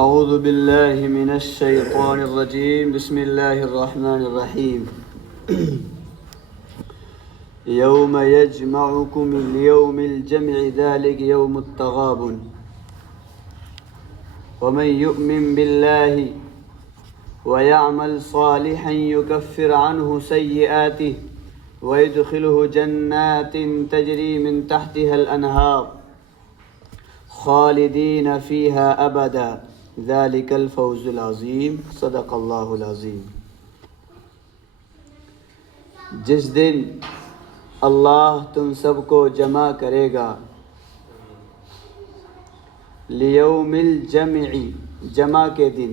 اعوذ باللہ من الشیطان الرجیم بسم اللہ الرحمن الرحیم یوم یجمعکم لیوم الجمع ذلک یوم التغابن ومن یؤمن باللہ ویعمل صالحا یکفر عنہ سیئاته ویدخلہ جنات تجری من تحتها الانہار خالدین فیہا ابدا ذالک الفوز العظیم صدق اللہ العظیم۔ جس دن اللہ تم سب کو جمع کرے گا، لیوم الجمع، جمع کے دن،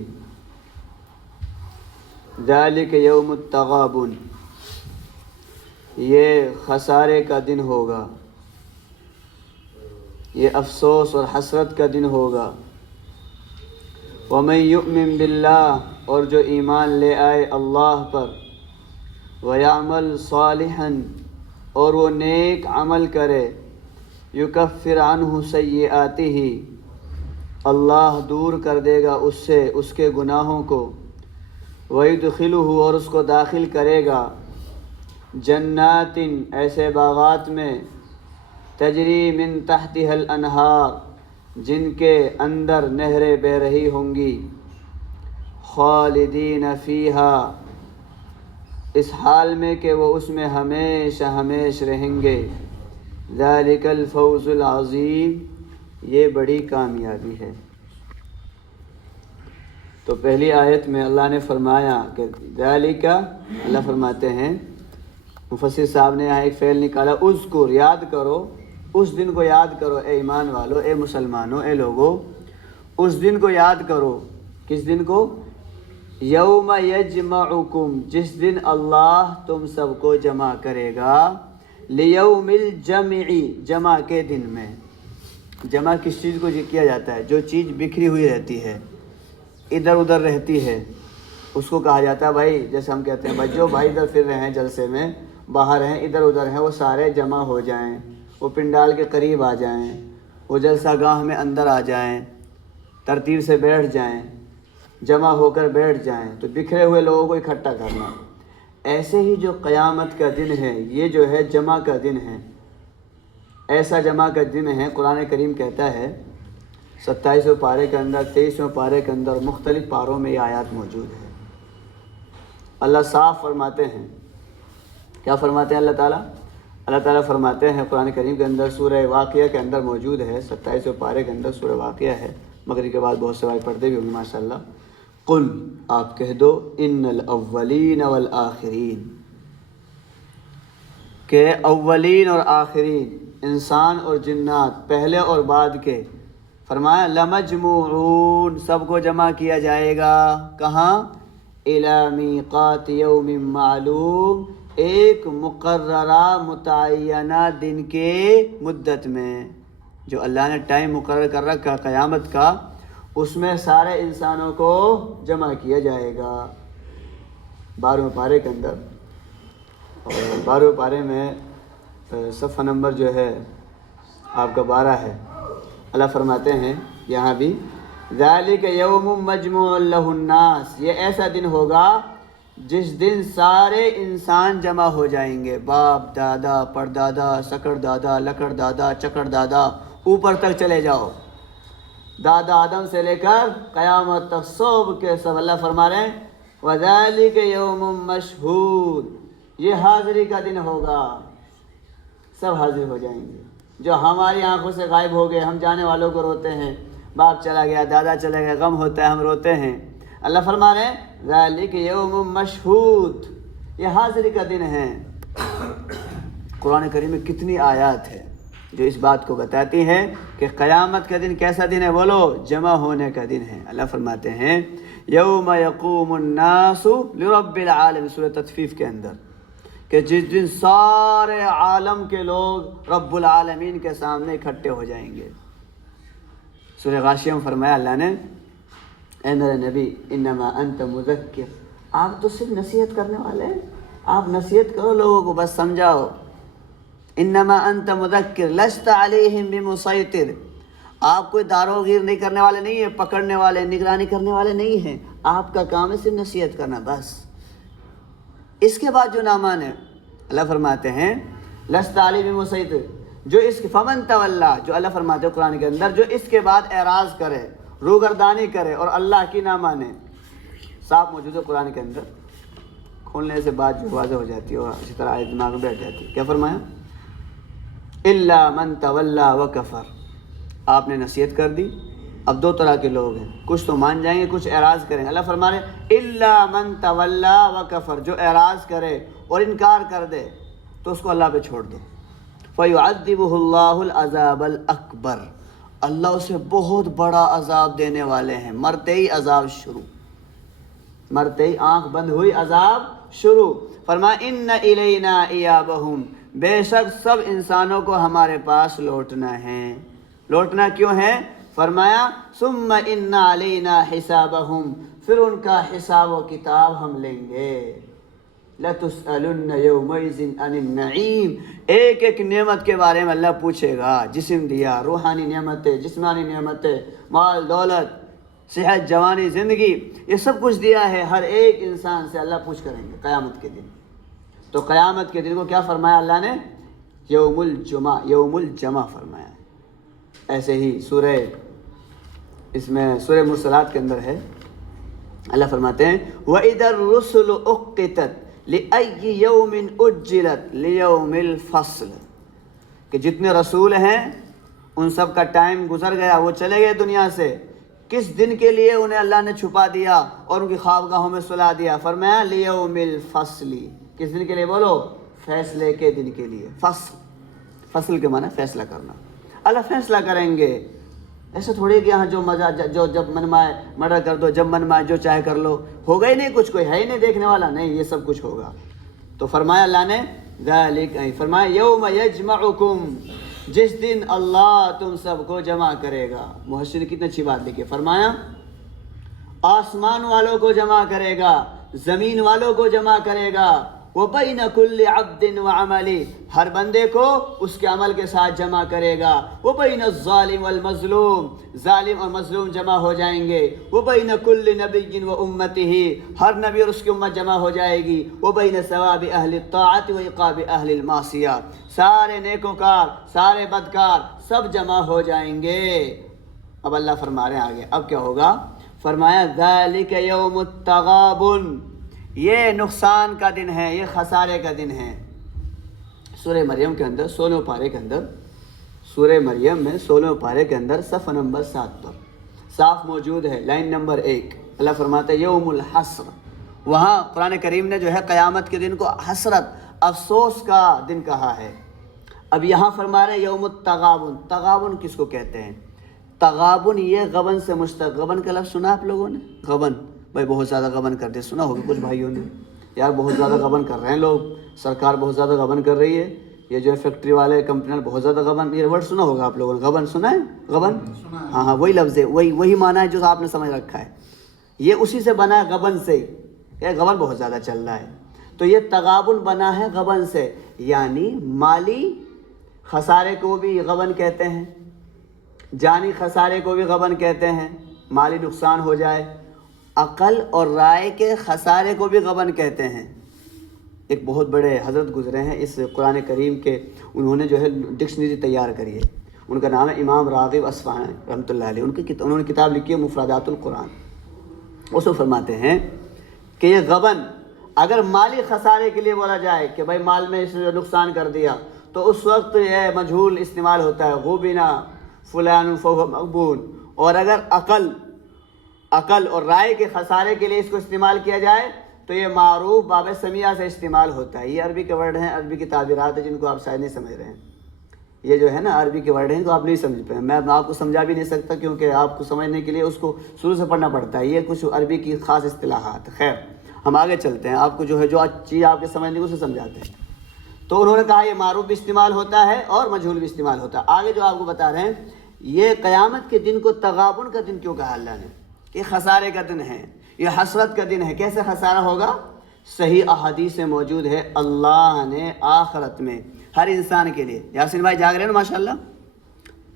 ذالک یوم التغابن، یہ خسارے کا دن ہوگا، یہ افسوس اور حسرت کا دن ہوگا۔ وَمَن يُؤْمِن بِاللَّهِ، اور جو ایمان لے آئے اللہ پر، وَيَعْمَلْ صَالِحًا، اور وہ نیک عمل کرے، يُكَفِّرْ عَنْهُ سَيِّئَاتِهِ، اللہ دور کر دے گا اس سے اس کے گناہوں کو، وَيُدْخِلُهُ، اور اس کو داخل کرے گا، جنات، ایسے باغات میں، تجری من تحتها الانہار، جن کے اندر نہریں بہہ رہی ہوں گی، خالدین فیہا، اس حال میں کہ وہ اس میں ہمیشہ ہمیش رہیں گے، ذالک الفوز العظیم، یہ بڑی کامیابی ہے۔ تو پہلی آیت میں اللہ نے فرمایا کہ ذالک، اللہ فرماتے ہیں، مفسر صاحب نے یہاں ایک فعل نکالا، اذکر، یاد کرو، اس دن کو یاد کرو اے ایمان والو، اے مسلمانوں، اے لوگو، اس دن کو یاد کرو۔ کس دن کو؟ یوم یجمعکم، جس دن اللہ تم سب کو جمع کرے گا، لیوم الجمع، جمع کے دن میں۔ جمع کس چیز کو کیا جاتا ہے؟ جو چیز بکھری ہوئی رہتی ہے، ادھر ادھر رہتی ہے، اس کو کہا جاتا ہے بھائی، جیسے ہم کہتے ہیں بھائی جو بھائی ادھر پھر رہے ہیں جلسے میں، باہر ہیں، ادھر ادھر ہیں، وہ سارے جمع ہو جائیں، وہ پنڈال کے قریب آ جائیں، وہ جلسہ گاہ میں اندر آ جائیں، ترتیب سے بیٹھ جائیں، جمع ہو کر بیٹھ جائیں۔ تو بکھرے ہوئے لوگوں کو اکٹھا کرنا۔ ایسے ہی جو قیامت کا دن ہے، یہ جو ہے جمع کا دن ہے، ایسا جمع کا دن ہے۔ قرآن کریم کہتا ہے 27ویں پارے کے اندر، 23ویں پارے کے اندر، مختلف پاروں میں یہ آیات موجود ہے۔ اللہ صاف فرماتے ہیں، کیا فرماتے ہیں اللہ تعالیٰ فرماتے ہیں قرآن کریم کے اندر، سورہ واقعہ کے اندر موجود ہے، 27ویں پارے کے اندر سورہ واقعہ ہے، مغرب کے بعد بہت سے بھائی پڑھتے بھی ہوں گے ماشاءاللہ۔ قل، آپ کہہ دو، ان الاولین والآخرین، کہ اولین اور آخرین، انسان اور جنات، پہلے اور بعد کے، فرمایا لمجموعون، سب کو جمع کیا جائے گا، کہاں؟ الی میقات یوم معلوم، ایک مقررہ متعینہ دن کے مدت میں، جو اللہ نے ٹائم مقرر کر رکھا قیامت کا، اس میں سارے انسانوں کو جمع کیا جائے گا۔ 12ویں پارے کے اندر، اور 12ویں پارے میں صفحہ نمبر جو ہے آپ کا 12 ہے، اللہ فرماتے ہیں یہاں بھی، ذالک یوم مجموع لہ الناس، یہ ایسا دن ہوگا جس دن سارے انسان جمع ہو جائیں گے، باپ دادا پردادا سکڑ دادا لکڑ دادا چکڑ دادا، اوپر تک چلے جاؤ، دادا آدم سے لے کر قیامت تک سب کے سب۔ اللہ فرما رہے ہیں وذالک یوم مشہود، یہ حاضری کا دن ہوگا، سب حاضر ہو جائیں گے۔ جو ہماری آنکھوں سے غائب ہو گئے، ہم جانے والوں کو روتے ہیں، باپ چلا گیا، دادا چلا گیا، غم ہوتا ہے، ہم روتے ہیں۔ اللہ فرما رہے ہیں ذالک یوم مشہود، یہ حاضری کا دن ہے۔ قرآن کریم میں کتنی آیات ہے جو اس بات کو بتاتی ہیں کہ قیامت کا دن کیسا دن ہے؟ بولو، جمع ہونے کا دن ہے۔ اللہ فرماتے ہیں یوم یقوم الناس لرب العالمین، سورہ تطفیف کے اندر، کہ جس دن سارے عالم کے لوگ رب العالمین کے سامنے اکٹھے ہو جائیں گے۔ سورہ غاشیہ میں فرمایا اللہ نے، اے میرے نبی انما انت مذکر، آپ تو صرف نصیحت کرنے والے ہیں، آپ نصیحت کرو لوگوں کو، بس سمجھاؤ۔ انما انت مذکر لست علیہم بمسیطر، آپ کوئی داروغیر نہیں کرنے والے نہیں ہیں، پکڑنے والے، نگرانی کرنے والے نہیں ہیں، آپ کا کام ہے صرف نصیحت کرنا بس۔ اس کے بعد جو نامانے اللہ فرماتے ہیں لست علیہم بمسیطر، جو اس فمن تولا، جو اللہ فرماتے ہیں قرآن کے اندر، جو اس کے بعد اعراض کرے، روگردانی کرے اور اللہ کی نہ مانے، صاف موجود ہے قرآن کے اندر، کھولنے سے بات جو واضح ہو جاتی ہے اور اسی طرح آیت دماغ میں بیٹھ جاتی ہے۔ کیا فرمایا؟ الا من تولا وکفر، آپ نے نصیحت کر دی۔ اب دو طرح کے لوگ ہیں، کچھ تو مان جائیں گے، کچھ اعراض کریں گے۔ اللہ فرما رہے الا من تولا وکفر، جو اعراض کرے اور انکار کر دے تو اس کو اللہ پہ چھوڑ دو۔ فیعذبہ اللہ العذاب الاکبر، اللہ اسے بہت بڑا عذاب دینے والے ہیں، مرتے ہی عذاب شروع، مرتے ہی آنکھ بند ہوئی عذاب شروع۔ فرمایا ان الینا ایابہم، بے شک سب انسانوں کو ہمارے پاس لوٹنا ہے۔ لوٹنا کیوں ہے؟ فرمایا ثم ان علینا حسابہم، پھر ان کا حساب و کتاب ہم لیں گے۔ لَتُسْأَلُنَّ يَوْمَئِذٍ عَنِ النَّعِيمِ، ایک ایک نعمت کے بارے میں اللہ پوچھے گا۔ جسم دیا، روحانی نعمتیں، جسمانی نعمتیں، مال دولت، صحت، جوانی، زندگی، یہ سب کچھ دیا ہے، ہر ایک انسان سے اللہ پوچھ کریں گے قیامت کے دن۔ تو قیامت کے دن کو کیا فرمایا اللہ نے؟ یوم الجمعہ، یوم الجمع فرمایا ہے۔ ایسے ہی سورہ، اس میں سورہ مرسلات کے اندر ہے، اللہ فرماتے ہیں وَإِذَا الرُّسُلُ أُقِّتَتْ لِأَيِّ يَوْمٍ أُجِّلَتْ لِيَوْمِ الْفَصْلِ، کہ جتنے رسول ہیں ان سب کا ٹائم گزر گیا، وہ چلے گئے دنیا سے، کس دن کے لیے انہیں اللہ نے چھپا دیا اور ان کی خوابگاہوں میں سلا دیا؟ فرمایا لیوم الفصل، کس دن کے لیے بولو؟ فیصلے کے دن کے لیے۔ فصل، فصل کے معنی فیصلہ کرنا، اللہ فیصلہ کریں گے۔ ایسا تھوڑی کہ یہاں جو مزہ جو جب من مائے مرڈر کر دو، جب من مائے جو چاہے کر لو، ہوگا ہی نہیں کچھ، کوئی ہے ہی نہیں دیکھنے والا، نہیں، یہ سب کچھ ہوگا۔ تو فرمایا اللہ نے ذالک، فرمایا یوم یجمعکم، جس دن اللہ تم سب کو جمع کرے گا۔ محسن نے کتنی اچھی بات لکھی، فرمایا آسمان والوں کو جمع کرے گا، زمین والوں کو جمع کرے گا، وَبَيْنَ كُلِّ عَبْدٍ وَعَمَلِ، ہر بندے کو اس کے عمل کے ساتھ جمع کرے گا، وَبَيْنَ الظَّالِمِ وَالْمَظْلُومِ، ظالم اور مظلوم جمع ہو جائیں گے، وَبَيْنَ كُلِّ نَبِيٍّ وَأُمَّتِهِ، ہر نبی اور اس کی امت جمع ہو جائے گی، وَبَيْنَ ثَوَابِ أَهْلِ الطَّاعَةِ وَعِقَابِ أَهْلِ الْمَعْصِيَةِ، سارے نیکوکار، سارے بدکار سب جمع ہو جائیں گے۔ اب اللہ فرما رہے ہیں آگے اب کیا ہوگا؟ فرمایا ذَلِكَ يَوْمُ التَّغَابُنِ، یہ نقصان کا دن ہے، یہ خسارے کا دن ہے۔ سورہ مریم کے اندر 16 پارے کے اندر، سورہ مریم میں 16 پارے کے اندر صفحہ نمبر 7 پر صاف موجود ہے، لائن نمبر 1، اللہ فرماتا ہے یوم الحسر۔ وہاں قرآن کریم نے جو ہے قیامت کے دن کو حسرت، افسوس کا دن کہا ہے۔ اب یہاں فرما رہے یوم التغابن۔ تغابن کس کو کہتے ہیں؟ تغابن یہ غبن سے مشتق، غبن کا لفظ سنا آپ لوگوں نے؟ غبن، بھائی بہت زیادہ غبن کرتے، سنا ہوگا کچھ بھائیوں نے، یار بہت زیادہ غبن کر رہے ہیں لوگ، سرکار بہت زیادہ غبن کر رہی ہے، یہ جو ہے فیکٹری والے کمپنی والے بہت زیادہ غبن، یہ ورڈ سنا ہوگا آپ لوگوں نے، غبن سنا ہے؟ غبن، ہاں ہاں وہی لفظ ہے، وہی معنی ہے جو آپ نے سمجھ رکھا ہے، یہ اسی سے بنا ہے غبن سے ہی، یہ غبن بہت زیادہ چل رہا ہے، تو یہ تغابن بنا ہے غبن سے، یعنی مالی خسارے کو بھی غبن کہتے ہیں، جانی خسارے کو بھی غبن کہتے ہیں، مالی نقصان ہو جائے، عقل اور رائے کے خسارے کو بھی غبن کہتے ہیں۔ ایک بہت بڑے حضرت گزرے ہیں اس قرآن کریم کے، انہوں نے جو ہے ڈکشنری تیار کری ہے، ان کا نام ہے امام راغب اصفہانی رحمۃ اللہ علیہ، انہوں نے کتاب لکھی ہے مفردات القرآن، اس میں فرماتے ہیں کہ یہ غبن اگر مالی خسارے کے لیے بولا جائے کہ بھائی مال میں اس نے نقصان کر دیا، تو اس وقت یہ مجہول استعمال ہوتا ہے، غبنا فلان فہو مغبون، اور اگر عقل اور رائے کے خسارے کے لیے اس کو استعمال کیا جائے تو یہ معروف باب سمیہ سے استعمال ہوتا ہے۔ یہ عربی کے ورڈ ہیں، عربی کی تعبیرات ہیں جن کو آپ شاید نہیں سمجھ رہے ہیں، یہ جو ہے نا عربی کے ورڈ ہیں تو آپ نہیں سمجھ پائیں، میں آپ کو سمجھا بھی نہیں سکتا کیونکہ آپ کو سمجھنے کے لیے اس کو شروع سے پڑھنا پڑتا ہے، یہ کچھ عربی کی خاص اصطلاحات۔ خیر ہم آگے چلتے ہیں، آپ کو جو ہے جو چیز آپ کے سمجھنے کو اسے سمجھاتے ہیں۔ تو انہوں نے کہا یہ معروف بھی استعمال ہوتا ہے اور مجہول بھی استعمال ہوتا ہے۔ آگے جو آپ کو بتا رہے ہیں یہ قیامت کے دن کو تغابن کا دن کیوں کہا اللہ نے؟ یہ خسارے کا دن ہے، یہ حسرت کا دن ہے۔ کیسے خسارہ ہوگا؟ صحیح احادیث میں موجود ہے، اللہ نے آخرت میں ہر انسان کے لیے، یاسین بھائی جاگ رہے ہیں نا ماشاءاللہ،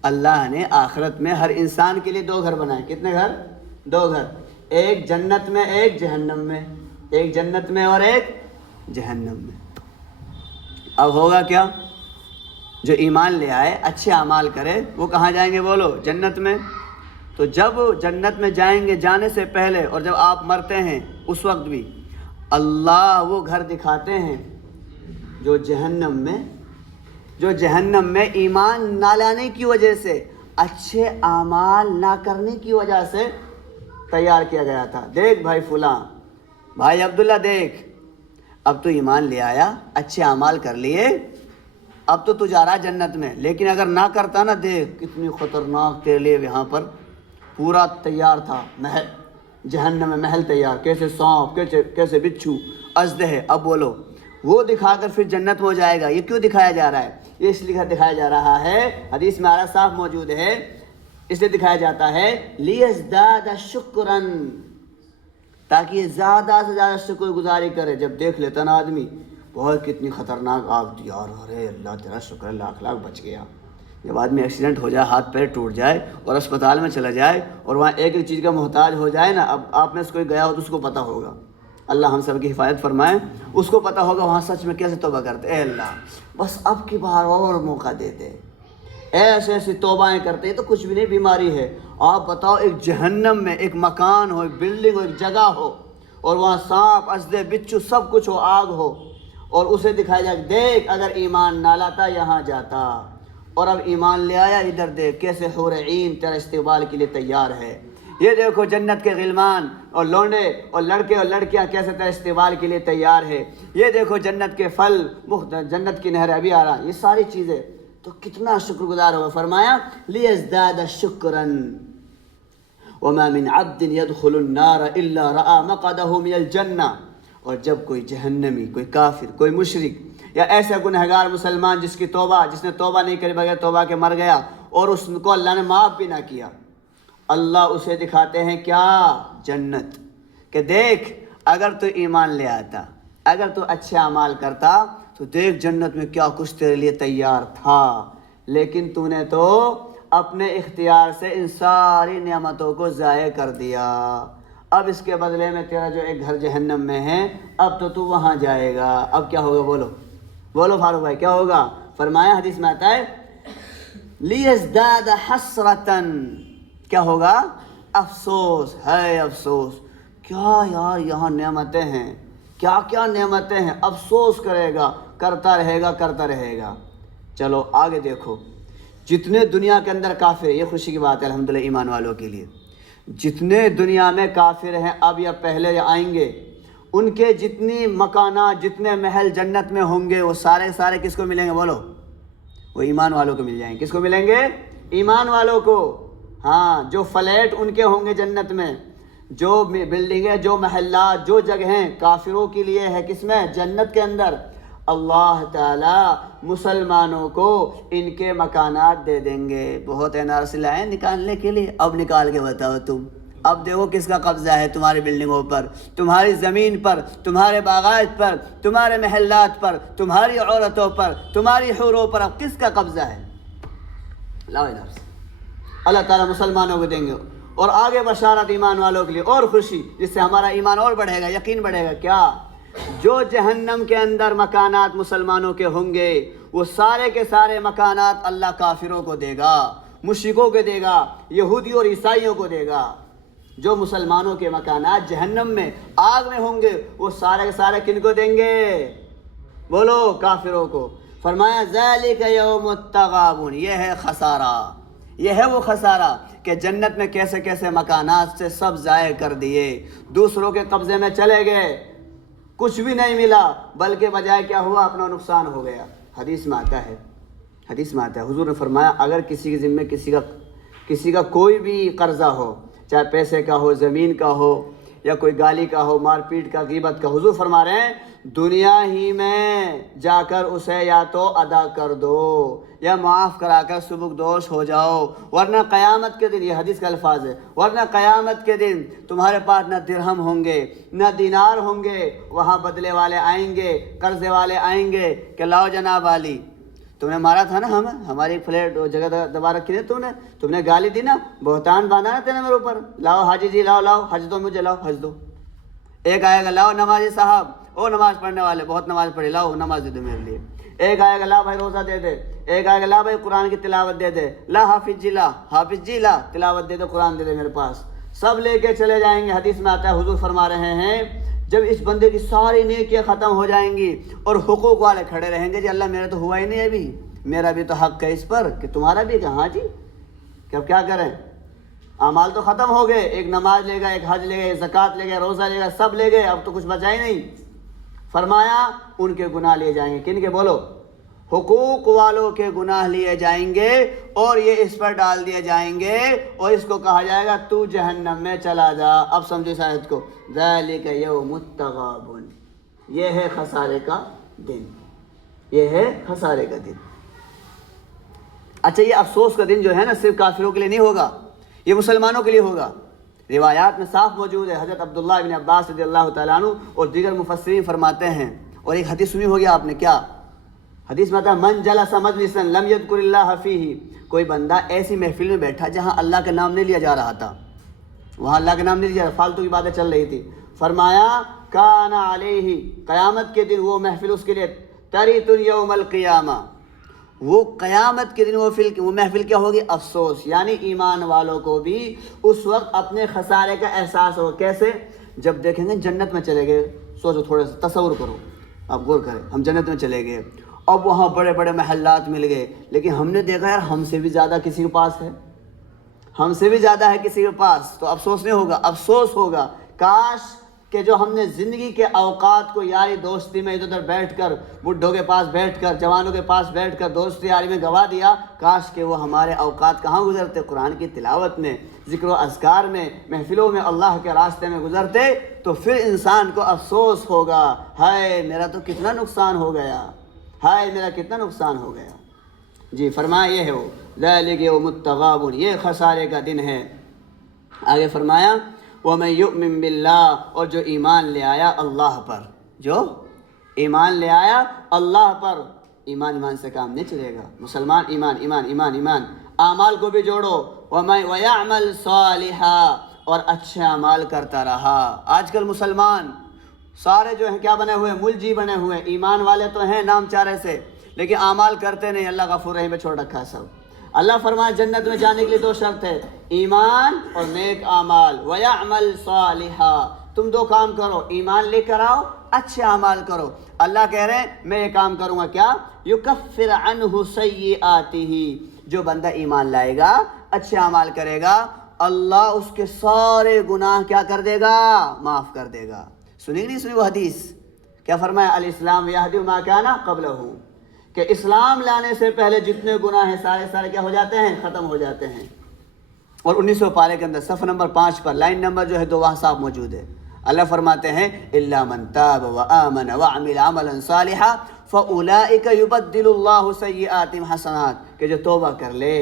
اللہ نے آخرت میں ہر انسان کے لیے 2 گھر بنائے. کتنے گھر؟ 2 گھر. ایک جنت میں، ایک جہنم میں. ایک جنت میں اور ایک جہنم میں. اب ہوگا کیا؟ جو ایمان لے آئے، اچھے اعمال کرے، وہ کہاں جائیں گے بولو؟ جنت میں. تو جب جنت میں جائیں گے جانے سے پہلے اور جب آپ مرتے ہیں اس وقت بھی اللہ وہ گھر دکھاتے ہیں جو جہنم میں ایمان نہ لانے کی وجہ سے، اچھے اعمال نہ کرنے کی وجہ سے تیار کیا گیا تھا. دیکھ بھائی فلاں، بھائی عبداللہ دیکھ، اب تو ایمان لے آیا، اچھے اعمال کر لیے، اب تو جا رہا جنت میں. لیکن اگر نہ کرتا نا، دیکھ کتنی خطرناک تیرے لیے یہاں پر پورا تیار تھا محل. جہنم میں محل تیار، کیسے سانپ، کیسے بچھو، اژدہے. اب بولو وہ دکھا کر پھر جنت میں ہو جائے گا. یہ کیوں دکھایا جا رہا ہے؟ یہ اس لیے دکھایا جا رہا ہے، حدیث میں آرہا صاف موجود ہے، اس لیے دکھایا جاتا ہے لیزداد شکرا، تاکہ یہ زیادہ سے زیادہ شکر گزاری کرے. جب دیکھ لیتا نا آدمی بہت کتنی خطرناک آگ تھی یار، ارے اللہ تیرا شکر، لاکھ بچ گیا. جب آدمی ایکسیڈنٹ ہو جائے، ہاتھ پیر ٹوٹ جائے اور اسپتال میں چلا جائے اور وہاں ایک چیز کا محتاج ہو جائے نا، اب آپ میں سے کوئی گیا ہو تو اس کو پتہ ہوگا، اللہ ہم سب کی حفاظت فرمائے، اس کو پتہ ہوگا وہاں سچ میں کیسے توبہ کرتے. اے اللہ بس اب کی بار اور موقع دیتے، ایسے توبائیں کرتے. تو کچھ بھی نہیں، بیماری ہے. آپ بتاؤ ایک جہنم میں ایک مکان ہو، ایک بلڈنگ ہو، ایک جگہ ہو، اور وہاں سانپ، اژدھے، بچھو سب کچھ ہو، آگ ہو، اور اسے دکھایا جائے دیکھ اگر ایمان نہ لاتا یہاں جاتا، اور اب ایمان لے آیا، ادھر دیکھ کیسے حور عین تیرا استقبال کے لیے تیار ہے. یہ دیکھو جنت کے غلمان اور لونڈے اور لڑکے اور لڑکیاں کیسے تیرے استقبال کے لیے تیار ہے. یہ دیکھو جنت کے پھل، جنت کی نہر ابھی آ رہا. یہ ساری چیزیں تو کتنا شکر گزار ہوگا. فرمایا لیزداد شکرا وما من عبد يدخل النار الا راى مقعده من الجنہ. اور جب کوئی جہنمی، کوئی کافر، کوئی مشرک یا ایسا گنہگار مسلمان جس نے توبہ نہیں کری، بغیر توبہ کے مر گیا اور اس کو اللہ نے معاف بھی نہ کیا، اللہ اسے دکھاتے ہیں کیا؟ جنت. کہ دیکھ اگر تو ایمان لے آتا، اگر تو اچھے اعمال کرتا تو دیکھ جنت میں کیا کچھ تیرے لیے تیار تھا. لیکن تو نے تو اپنے اختیار سے ان ساری نعمتوں کو ضائع کر دیا. اب اس کے بدلے میں تیرا جو ایک گھر جہنم میں ہے، اب تو وہاں جائے گا. اب کیا ہوگا بولو فاروق بھائی، کیا ہوگا؟ فرمایا حدیث میں آتا ہے لیزداد حسرتاً. کیا ہوگا؟ افسوس ہے، افسوس. کیا یار یہاں نعمتیں ہیں، کیا نعمتیں ہیں. افسوس کرے گا، کرتا رہے گا. چلو آگے دیکھو، جتنے دنیا کے اندر کافر، یہ خوشی کی بات ہے الحمدللہ ایمان والوں کے لیے، جتنے دنیا میں کافر ہیں اب یا پہلے یا آئیں گے، ان کے جتنی مکانات، جتنے محل جنت میں ہوں گے، وہ سارے کس کو ملیں گے بولو؟ وہ ایمان والوں کو مل جائیں گے. کس کو ملیں گے؟ ایمان والوں کو. ہاں، جو فلیٹ ان کے ہوں گے جنت میں، جو بلڈنگیں، جو محلات، جو جگہیں کافروں کے لیے ہے، کس میں؟ جنت کے اندر. اللہ تعالی مسلمانوں کو ان کے مکانات دے دیں گے. بہت NRC لائیں نکالنے کے لیے. اب نکال کے بتاؤ تم، اب دیکھو کس کا قبضہ ہے تمہاری بلڈنگوں پر، تمہاری زمین پر، تمہارے باغات پر، تمہارے محلات پر، تمہاری عورتوں پر، تمہاری حوروں پر. اب کس کا قبضہ ہے؟ لاؤ ادھر سے. اللہ تعالیٰ مسلمانوں کو دیں گے. اور آگے بشارت ایمان والوں کے لیے اور خوشی، جس سے ہمارا ایمان اور بڑھے گا، یقین بڑھے گا. کیا؟ جو جہنم کے اندر مکانات مسلمانوں کے ہوں گے، وہ سارے کے سارے مکانات اللہ کافروں کو دے گا، مشرکوں کو دے گا، یہودیوں اور عیسائیوں کو دے گا. جو مسلمانوں کے مکانات جہنم میں، آگ میں ہوں گے، وہ سارے کے سارے کن کو دیں گے بولو؟ کافروں کو. فرمایا ذالک یوم التغابن. یہ ہے خسارہ، یہ ہے وہ خسارہ کہ جنت میں کیسے کیسے مکانات سے سب ضائع کر دیے، دوسروں کے قبضے میں چلے گئے، کچھ بھی نہیں ملا، بلکہ بجائے کیا ہوا؟ اپنا نقصان ہو گیا. حدیث میں آتا ہے حضور نے فرمایا اگر کسی کے ذمے کسی کا کوئی بھی قرضہ ہو، چاہے پیسے کا ہو، زمین کا ہو، یا کوئی گالی کا ہو، مار پیٹ کا، غیبت کا، حضور فرما رہے ہیں دنیا ہی میں جا کر اسے یا تو ادا کر دو یا معاف کرا کر سبکدوش ہو جاؤ، ورنہ قیامت کے دن، یہ حدیث کا الفاظ ہے، ورنہ قیامت کے دن تمہارے پاس نہ درہم ہوں گے، نہ دینار ہوں گے. وہاں بدلے والے آئیں گے، قرضے والے آئیں گے کہ لاؤ جناب والی، تم نے مارا تھا نا ہماری فلیٹ جگہ دبا رکھی تھی تم نے گالی دی نا، بہتان باندھا نا تیرے میرے اوپر، لاؤ حاجی جی لاؤ حج دو مجھے، لاؤ حج دو۔ ایک آئے گا لاؤ نمازی صاحب، او نماز پڑھنے والے بہت نماز پڑھی، لاؤ نماز دے دو میرے لیے۔ ایک آئے گا لا بھائی روزہ دے دے، ایک آئے گا لا بھائی قرآن کی تلاوت دے دے، لا حافظ جی لا تلاوت دے دے، قرآن دے دے میرے پاس، سب لے کے چلے جائیں گے۔ حدیث میں آتا ہے حضور فرما رہے ہیں جب اس بندے کی ساری نیکیاں ختم ہو جائیں گی اور حقوق والے کھڑے رہیں گے، جی اللہ میرا تو ہوا ہی نہیں ابھی، میرا بھی تو حق ہے اس پر کہ تمہارا بھی کہ ہاں جی کہ اب کیا کریں، اعمال تو ختم ہو گئے، ایک نماز لے گا، ایک حج لے گا، ایک زکوٰۃ لے گا، روزہ لے گا، سب لے گئے، اب تو کچھ بچا ہی نہیں۔ فرمایا ان کے گناہ لیے جائیں گے، کن کے بولو؟ حقوق والوں کے گناہ لیے جائیں گے اور یہ اس پر ڈال دیے جائیں گے اور اس کو کہا جائے گا تو جہنم میں چلا جا۔ اب سمجھو اس آیت کو، ذالک یوم التغابن، یہ ہے خسارے کا دن، یہ ہے خسارے کا دن۔ اچھا یہ افسوس کا دن جو ہے نا صرف کافروں کے لیے نہیں ہوگا، یہ مسلمانوں کے لیے ہوگا۔ روایات میں صاف موجود ہے، حضرت عبداللہ بن عباس رضی اللہ تعالیٰ عنہ اور دیگر مفسرین فرماتے ہیں، اور ایک حدیث سنی ہوگی آپ نے، کیا حدیث میں آتا ہے من جلس مجلسا لم یذکر اللہ فیہ، کوئی بندہ ایسی محفل میں بیٹھا جہاں اللہ کا نام نہیں لیا جا رہا تھا، وہاں اللہ کا نام نہیں لیا جا رہا، فالتو کی باتیں چل رہی تھی، فرمایا کان علیہ، قیامت کے دن وہ محفل اس کے لیے تریت یوم القیامہ، وہ قیامت کے دن وہ محفل کیا ہوگی؟ افسوس، یعنی ایمان والوں کو بھی اس وقت اپنے خسارے کا احساس ہو۔ کیسے؟ جب دیکھیں گے جنت میں چلے گئے، سوچو تھوڑا سا تصور کرو، آپ غور کریں، ہم جنت میں چلے گئے، اب وہاں بڑے بڑے محلات مل گئے، لیکن ہم نے دیکھا یار ہم سے بھی زیادہ کسی کے پاس ہے، ہم سے بھی زیادہ ہے کسی کے پاس، تو افسوس نہیں ہوگا؟ افسوس ہوگا، کاش کہ جو ہم نے زندگی کے اوقات کو یاری دوستی میں ادھر ادھر بیٹھ کر، بڈھوں کے پاس بیٹھ کر، جوانوں کے پاس بیٹھ کر دوستی یاری میں گوا دیا، کاش کہ وہ ہمارے اوقات کہاں گزرتے؟ قرآن کی تلاوت میں، ذکر و اذکار میں، محفلوں میں، اللہ کے راستے میں گزرتے، تو پھر انسان کو افسوس ہوگا، ہائے میرا تو کتنا نقصان ہو گیا، ہائے میرا کتنا نقصان ہو گیا۔ جی فرمایا یہ ہے وہ ذالک یوم التغابن، یہ خسارے کا دن ہے۔ آگے فرمایا وَمَن يُؤْمِن بِاللَّهِ، اور جو ایمان لے آیا اللہ پر، جو ایمان لے آیا اللہ پر، ایمان سے کام نہیں چلے گا، مسلمان ایمان، اعمال کو بھی جوڑو، وَيَعْمَلْ صَالِحًا، اور اچھے اعمال کرتا رہا۔ آج کل مسلمان سارے جو ہیں کیا بنے ہوئے؟ ملجی بنے ہوئے، ایمان والے تو ہیں نام چارے سے، لیکن اعمال کرتے نہیں، اللہ غفور رحیم میں چھوڑ رکھا ہے سب۔ اللہ فرمایا جنت میں جانے کے لیے دو شرط ہے، ایمان اور نیک اعمال، وَيَعْمَلْ صَالِحًا، تم دو کام کرو، ایمان لے کر آؤ، اچھے اعمال کرو۔ اللہ کہہ رہے ہیں میں یہ کام کروں گا، کیا؟ یکفر عنہ سیئاتہ، جو بندہ ایمان لائے گا، اچھے اعمال کرے گا، اللہ اس کے سارے گناہ کیا کر دے گا؟ معاف کر دے گا۔ سنی نہیں سنی وہ حدیث؟ کیا فرمایا؟ الاسلام یہدی ما کان قبلہ، کہ اسلام لانے سے پہلے جتنے گناہ ہیں سارے کیا ہو جاتے ہیں؟ ختم ہو جاتے ہیں۔ اور 1900 پارے کے اندر صفحہ نمبر 5 پر لائن نمبر جو ہے 2 وہاں صاحب موجود ہے، اللہ فرماتے ہیں الا من تاب وآمن وعمل عملا صالحا فاولئک یبدل اللہ سیئاتہم حسنات، کہ جو توبہ کر لے،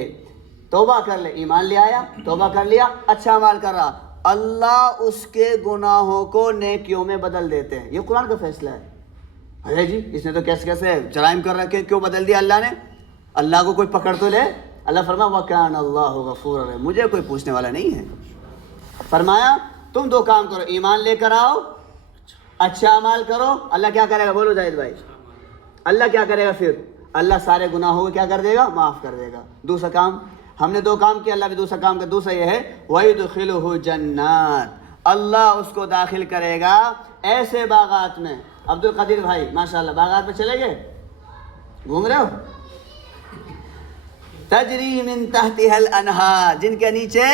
ایمان لے آیا، توبہ کر لیا، اچھا عمل کر رہا، اللہ اس کے گناہوں کو نیکیوں میں بدل دیتے ہیں۔ یہ قرآن کا فیصلہ ہے۔ ارے جی اس نے تو کیسے جرائم کر رکھے، کیوں بدل دیا اللہ نے؟ اللہ کو کوئی پکڑ تو لے۔ اللہ فرمایا وَكَانَ اللَّهُ غَفُورًا رحيمًا، مجھے کوئی پوچھنے والا نہیں ہے۔ فرمایا تم دو کام کرو، ایمان لے کر آؤ، اچھا عمل کرو، اللہ کیا کرے گا؟ بولو زاہد بھائی، اللہ کیا کرے گا؟ پھر اللہ سارے گناہوں کو کیا کر دے گا؟ معاف کر دے گا۔ دوسرا کام ہم نے 2 کام کیا، اللہ بھی دوسرا کام کا، دوسرا یہ ہے وَيُدْخِلُهُ جَنَّاتٍ، اللہ اس کو داخل کرے گا ایسے باغات میں۔ عبد القدیر بھائی ماشاءاللہ باغات میں چلے گئے، گھوم رہے ہو؟ تجری من تحتها الانہار، جن کے نیچے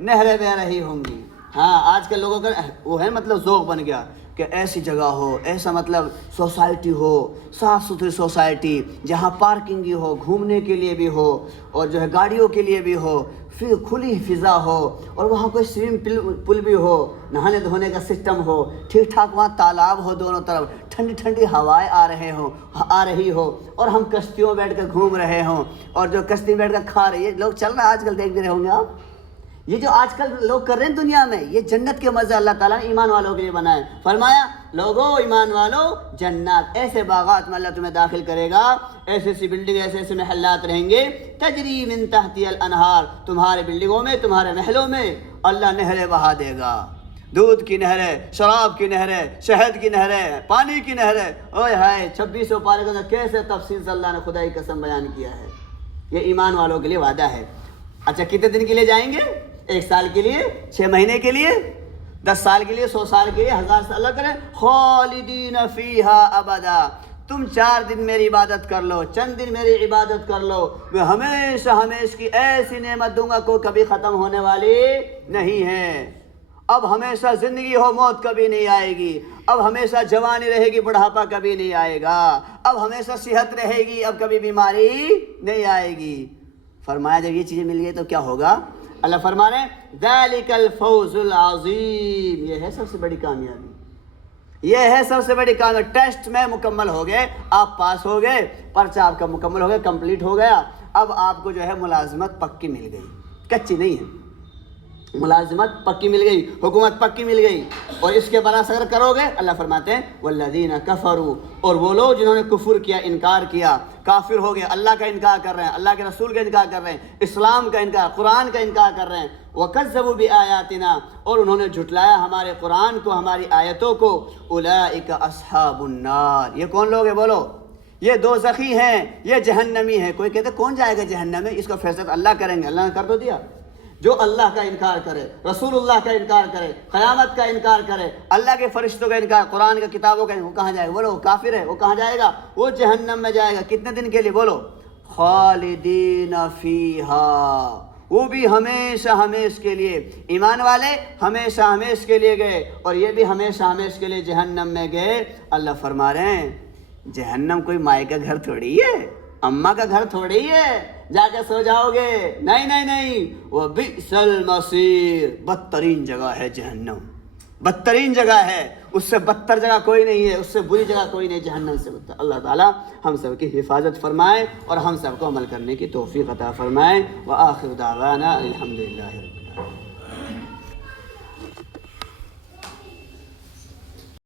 نہریں بہ رہی ہوں گی۔ ہاں آج کل لوگوں کا وہ ہے مطلب ذوق بن گیا کہ ایسی جگہ ہو، ایسا مطلب سوسائٹی ہو، صاف ستھری سوسائٹی جہاں پارکنگ بھی ہو، گھومنے کے لیے بھی ہو، اور جو ہے گاڑیوں کے لیے بھی ہو، پھر کھلی فضا ہو، اور وہاں کوئی سوئمنگ پول بھی ہو، نہانے دھونے کا سسٹم ہو، ٹھیک ٹھاک وہاں تالاب ہو، دونوں طرف ٹھنڈی ٹھنڈی ہوائیں آ رہی ہو، اور ہم کشتیوں بیٹھ کر گھوم رہے ہوں، اور جو کشتی بیٹھ کر کھا رہی ہے، لوگ چل رہا ہے آج کل، دیکھ بھی رہے ہوں گے آپ، یہ جو آج کل لوگ کر رہے ہیں دنیا میں، یہ جنت کے مزے اللہ تعالیٰ نے ایمان والوں کے لیے بنائے. فرمایا لوگو ایمان والو جنات، ایسے باغات میں اللہ تمہیں داخل کرے گا، ایسے ایسی بلڈنگ، ایسے ایسے محلات رہیں گے، تجری من تحتی الانہار، تمہارے بلڈنگوں میں، تمہارے محلوں میں اللہ نہریں بہا دے گا، دودھ کی نہریں، شراب کی نہریں، شہد کی نہریں، پانی کی نہریں. اوئے ہائے 26 پارے کے اندر کیسے تفصیل سے اللہ نے خدا کی قسم بیان کیا ہے. یہ ایمان والوں کے لیے وعدہ ہے. اچھا کتنے دن کے لیے جائیں گے؟ 1 سال کے لیے، 6 مہینے کے لیے، 10 سال کے لیے، 100 سال کے لیے، 1000 سال. اللہ کرے خالدین فیہا ابدا، تم 4 دن میری عبادت کر لو، چند دن میری عبادت کر لو، میں ہمیشہ ہمیشہ کی ایسی نعمت دوں گا کو کبھی ختم ہونے والی نہیں ہے. اب ہمیشہ زندگی ہو، موت کبھی نہیں آئے گی. اب ہمیشہ جوانی رہے گی، بڑھاپا کبھی نہیں آئے گا. اب ہمیشہ صحت رہے گی، اب کبھی بیماری نہیں آئے گی. فرمایا جب یہ چیزیں مل گئی تو کیا ہوگا؟ اللہ فرما رہے ہیں ذالک الفوز العظیم، یہ ہے سب سے بڑی کامیابی، یہ ہے سب سے بڑی کامیابی. ٹیسٹ میں مکمل ہو گئے، آپ پاس ہو گئے، پرچہ آپ کا مکمل ہو گیا، کمپلیٹ ہو گیا. اب آپ کو جو ہے ملازمت پکی مل گئی، کچی نہیں ہے. ملازمت پکی مل گئی، حکومت پکی مل گئی. اور اس کے برعکس اگر کرو گے، اللہ فرماتے ہیں والذین کفروا، اور وہ لوگ جنہوں نے کفر کیا، انکار کیا، کافر ہو گئے، اللہ کا انکار کر رہے ہیں، اللہ کے رسول کا انکار کر رہے ہیں، اسلام کا انکار، قرآن کا انکار کر رہے ہیں. وکذبوا بآیاتنا، اور انہوں نے جھٹلایا ہمارے قرآن کو، ہماری آیتوں کو. اولئک اصحاب النار، یہ کون لوگ ہیں بولو؟ یہ دوزخی ہیں، یہ جہنمی ہیں. کوئی کہتے کون جائے گا جہنم میں؟ اس کا فیصلہ اللہ کریں گے. اللہ نے کر تو دیا. جو اللہ کا انکار کرے، رسول اللہ کا انکار کرے، قیامت کا انکار کرے، اللہ کے فرشتوں کا انکار، قرآن کا کتابوں کا، وہ کہاں جائے گا بولو؟ وہ کافر ہے، وہ کہاں جائے گا؟ وہ جہنم میں جائے گا. کتنے دن کے لیے بولو؟ خالدین فیہا، وہ بھی ہمیشہ ہمیشہ کے لیے. ایمان والے ہمیشہ ہمیشہ کے لیے گئے، اور یہ بھی ہمیشہ ہمیشہ کے لیے جہنم میں گئے. اللہ فرما رہے ہیں جہنم کوئی مائے کا گھر تھوڑی ہے، اماں کا گھر تھوڑی ہے جا کے سو جاؤ گے. نہیں نہیں نہیں، وَبِئْسَ الْمَصِيرُ، بدترین جگہ ہے جہنم، بدترین جگہ ہے. اس سے بدتر جگہ کوئی نہیں ہے، اس سے بری جگہ کوئی نہیں جہنم سے بدتر. اللہ تعالیٰ ہم سب کی حفاظت فرمائے اور ہم سب کو عمل کرنے کی توفیق عطا فرمائے. وآخر دعوانا الحمدللہ.